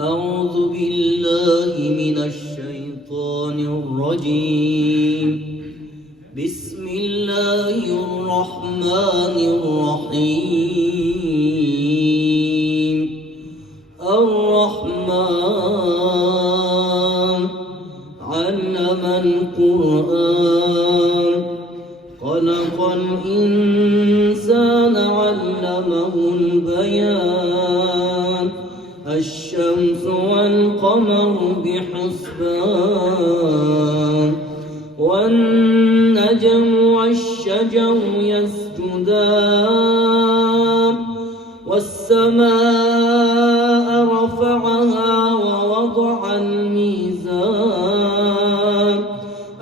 أعوذ بالله من الشيطان الرجيم. بسم الله الرحمن الرحيم. الرحمن علم القرآن خلق الإنسان علمه البيان الشمس والقمر بحسبان والنجم والشجر يسجدان والسماء رفعها ووضع الميزان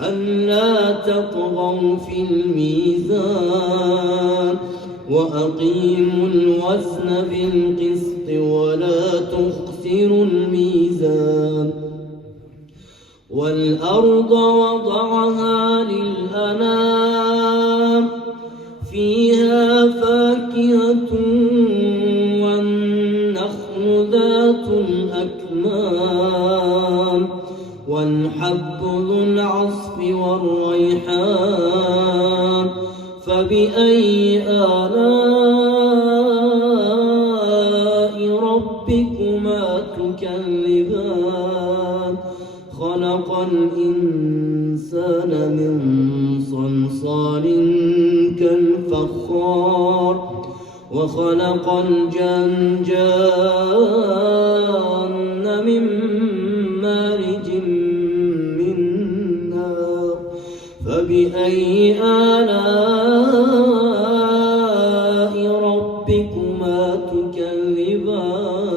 ألا تطغوا في الميزان وأقيموا الوزن بالقسط ولا تخسروا الميزان والأرض وضعها للأنام فيها فاكهة والنخل ذات الأكمام والحب ذو العصف والريحان فبأي آلاء ربكما تكذبان خلق الإنسان من صلصال كالفخار وخلق الجان من مارج من نار فبأي آلاء ربكما تكذبان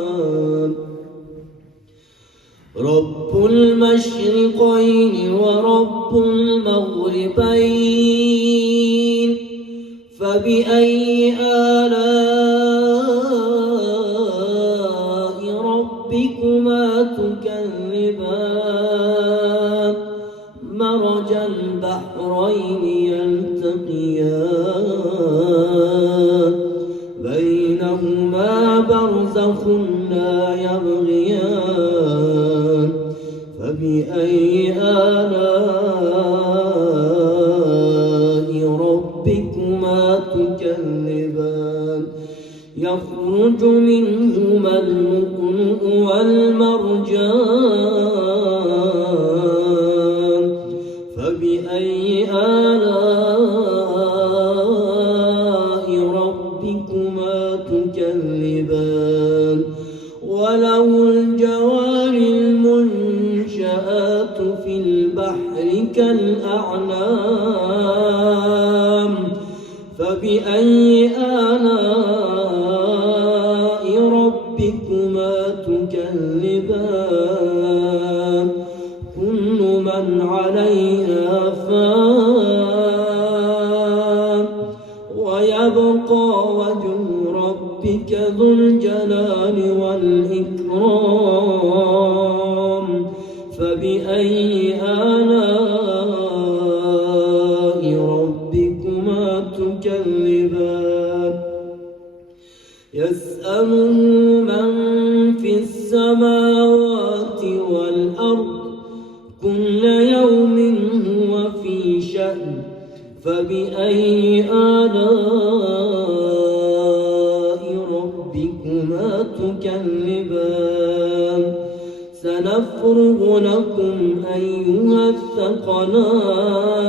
رب المشرقين ورب المغربين فبأي آلاء ربكما تكذبان مرج البحرين يلتقيان بينهما برزخ لا يبغيان فبأي آلاء ربكما تكذبان يخرج منهما اللؤلؤ والمرجان فبأي آلاء ربكما تكذبان وله الجوار المنشآت في البحر كالأعلام فبأي آلاء ربكما تكذبان كل من عليها فان ويبقى وجه ربك ذو الجلال والإكرام فبأي آلاء ربكما تكذبان يسأله من في السماوات والأرض كل يوم هو في شأن فبأي آلاء ربكما تكذبان سنفرغ لكم أيها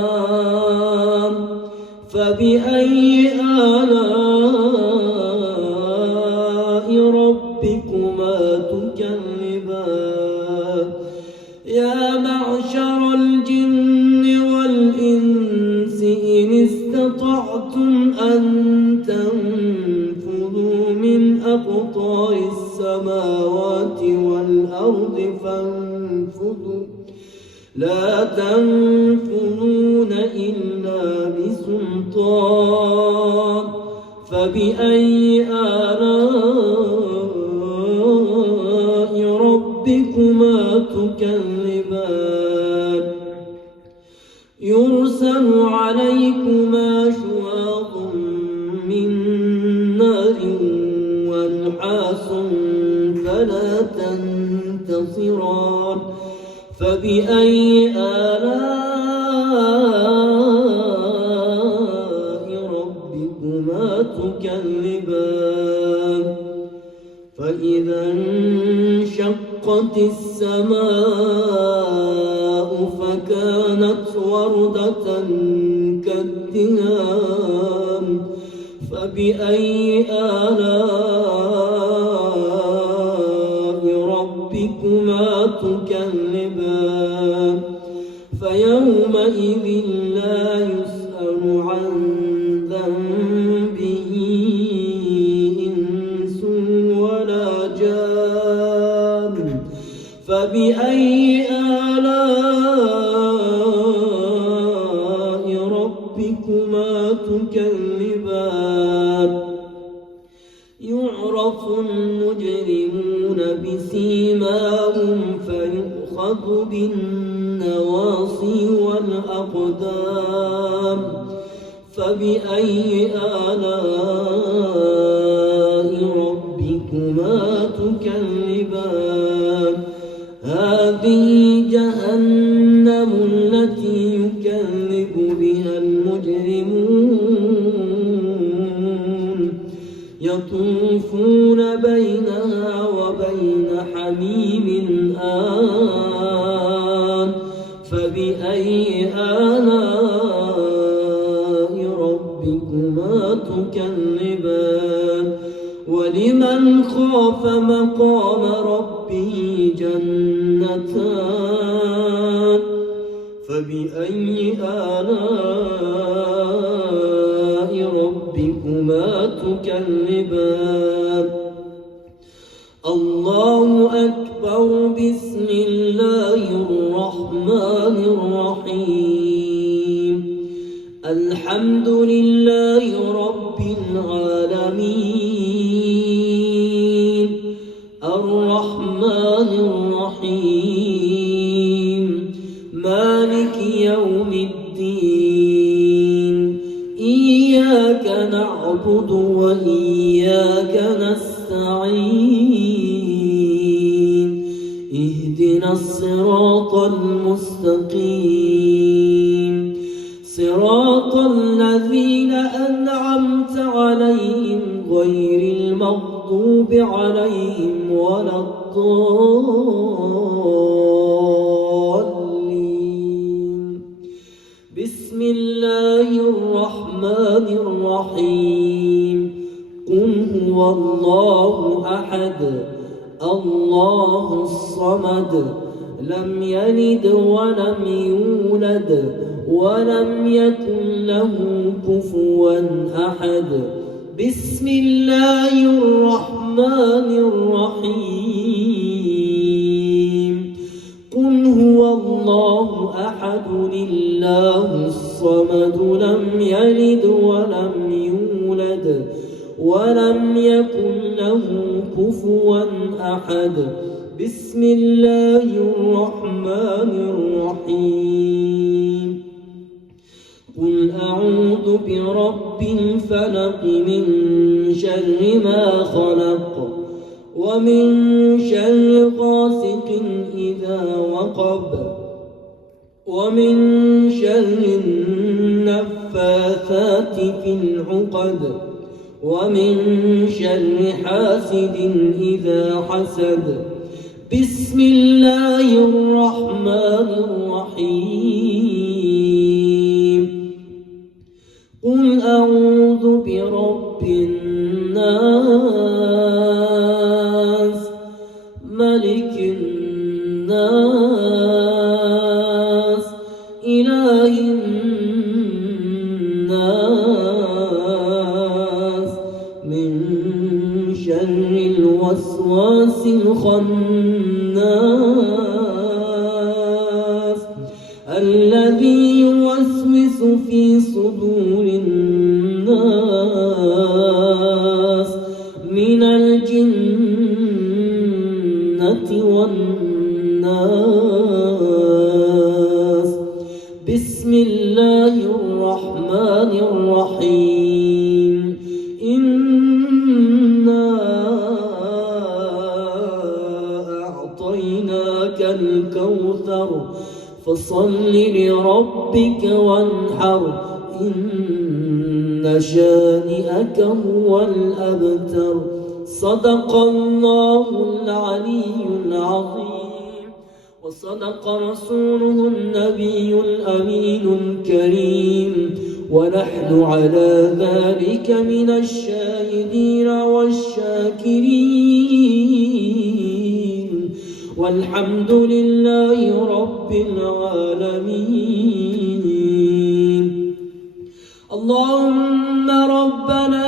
الثقلان فبأي آلاء ربكما تكذبان يا معشر الجن والإنس إن استطعتم أن تنفذوا من أقطار السماوات والأرض فانفذوا لا تنفذون إلا بسلطان فبأي آلاء ربكما تكذبان يرسل عليكما شواظ من نار ونحاس فلا تنتصران فبأي آلاء ربكما تكذبان فإذا انشقت السماء فكانت وردة كالدهان فبأي آلاء ربكما تكذبان فيومئذ لا يسأل عن ذنبه إنس ولا جان فبأي آلاء ربكما تكذبان يعرف المجرمون بسيماهم فيؤخذ بالنواصي والأقدام فبأي آلاء ربكما تكذبان هذه جهنم التي يكذب بها المجرمون يطوفون بينها وبين حميم آن فبأي آلاء ربكما تكذبان ولمن خاف مقام ربه جنتان فبأي آلاء ربكما تكذبان الله أكبر بسم الله الرحمن الرحيم الحمد لله رب العالمين الرحمن الرحيم مالك يوم الدين إياك نعبد وإياك نستعين اهدنا الصراط المستقيم صراط الذين أنعمت عليهم غير المغضوب عليهم ولا الضالين بسم الله الرحمن الرحيم قل هو الله أحد الله الصمد لم يلد ولم يولد ولم يكن له كفوا أحد بسم الله الرحمن الرحيم قل هو الله أحد الله الصمد لم يلد ولم يولد ولم يكن له كفوا أحد بسم الله الرحمن الرحيم قل أعوذ برب الفلق من شر ما خلق ومن شر غاسق إذا وقب ومن شر النفاثات في العقد ومن شر حاسد إذا حسد بسم الله الرحمن الرحيم قل أعوذ برب الناس ملك الناس إله الناس من شر الوسواس الخناس الذي يوسوس في صدور الناس من الجنة والناس الكوثر فصل لربك وانحر إن شانئك هو الأبتر. صدق الله العلي العظيم وصدق رسوله النبي الأمين الكريم، ونحن على ذلك من الشاهدين والشاكرين، والحمد لله رب العالمين. اللهم ربنا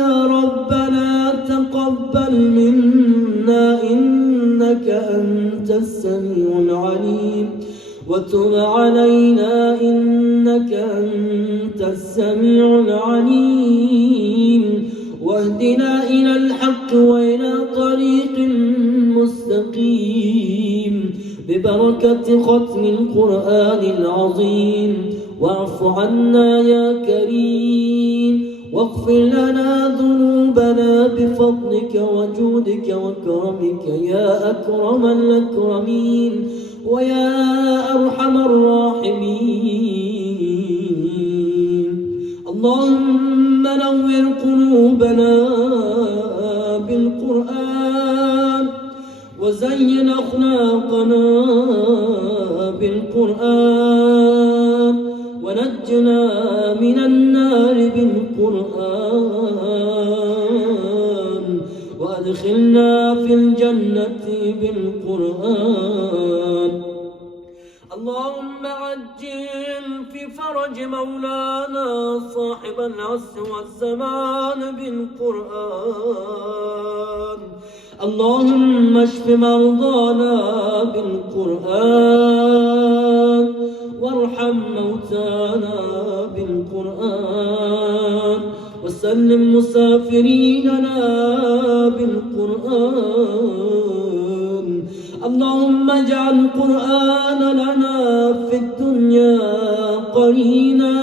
يا ربنا تقبل منا إنك أنت السميع العليم، وتب علينا إنك أنت السميع العليم، واهدنا إلى الحق وإلى طريق مستقيم ببركة ختم القرآن العظيم. واعف عنا يا كريم، واغفر لنا ذنوبنا بفضلك وجودك وكرمك يا أكرم الأكرمين ويا أرحم الراحمين. اللهم نور قلوبنا بالقرآن، وزين أخلاقنا بالقرآن، ونجنا من النار بالقرآن، وأدخلنا في الجنة بالقرآن. اللهم عجل في فرج مولانا صاحب العصر والزمان بالقرآن. اللهم اشف مرضانا بالقرآن، وارحم موتانا بالقرآن، وسلم مسافريننا بالقرآن. اللهم اجعل القرآن لنا في الدنيا قرينا،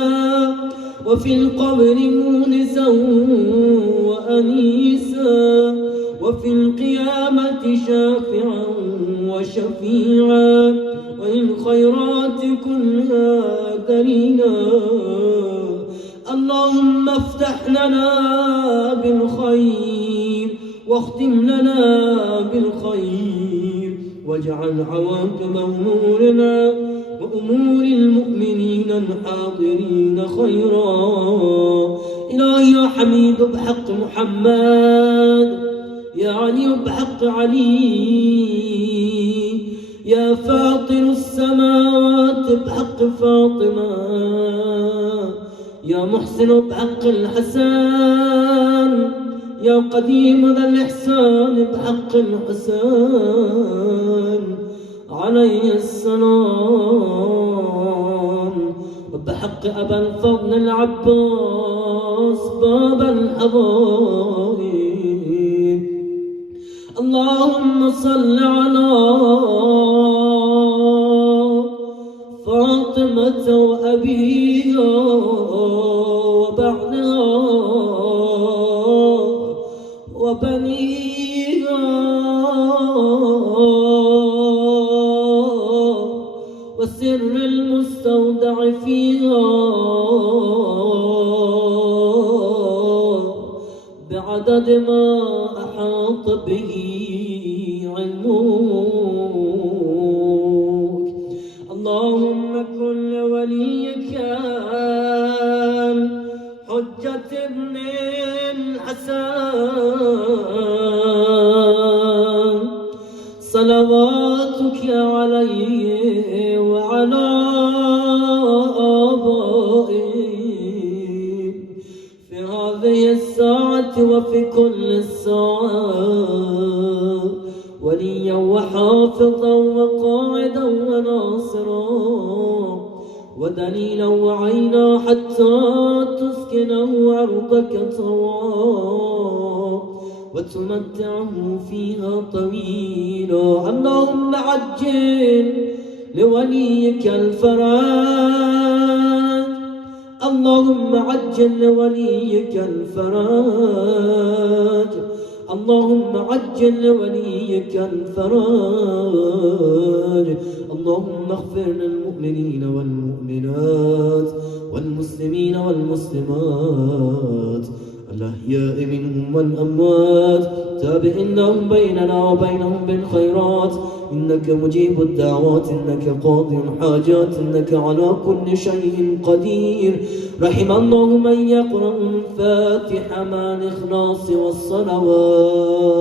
وفي القبر مونسا وأنيسا، وفي القيامة شافعا وشفيعا، وللخيرات كلها دليلا. اللهم افتح لنا بالخير، واختم لنا بالخير، واجعل عواقب أمورنا وأمور المؤمنين الحاضرين خيرا. إلهي يا حميد بحق محمد، يا علي بحق علي، يا فاطر السماوات بحق فاطمة، يا محسن بحق الحسن، يا قديم ذا الإحسان بحق الحسن عليه السلام، وبحق أبا الفضل العباس باب الحبائب. اللهم صل على فاطمة وأبيها وبعلها وبنيها والسر المستودع فيها بعدد ما أحاط به علمك. اللهم كن لوليك حجة ابن الحسن صلواتك عليه وعلى آبائه في هذه الساعة وفي كل الساعات، وليا وحافظا وقائدا وناصرا ودليلا وعينا، حتى تسكنه أرضك طوعا وتمتعه فيها طويلا. اللهم عجل لوليك الفرج، اللهم عجل لوليك الفرج، اللهم عجل لوليك الفرج. اللهم اغفر للمؤمنين والمؤمنات والمسلمين والمسلمات الأحياء منهم والأموات. تابع لهم بيننا وبينهم بالخيرات، إنك مجيب الدعوات، إنك قاضي الحاجات، إنك على كل شيء قدير. رحم الله من يقرأ الفاتحة مع الإخلاص والصلوات.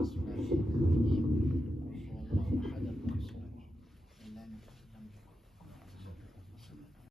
بسم الله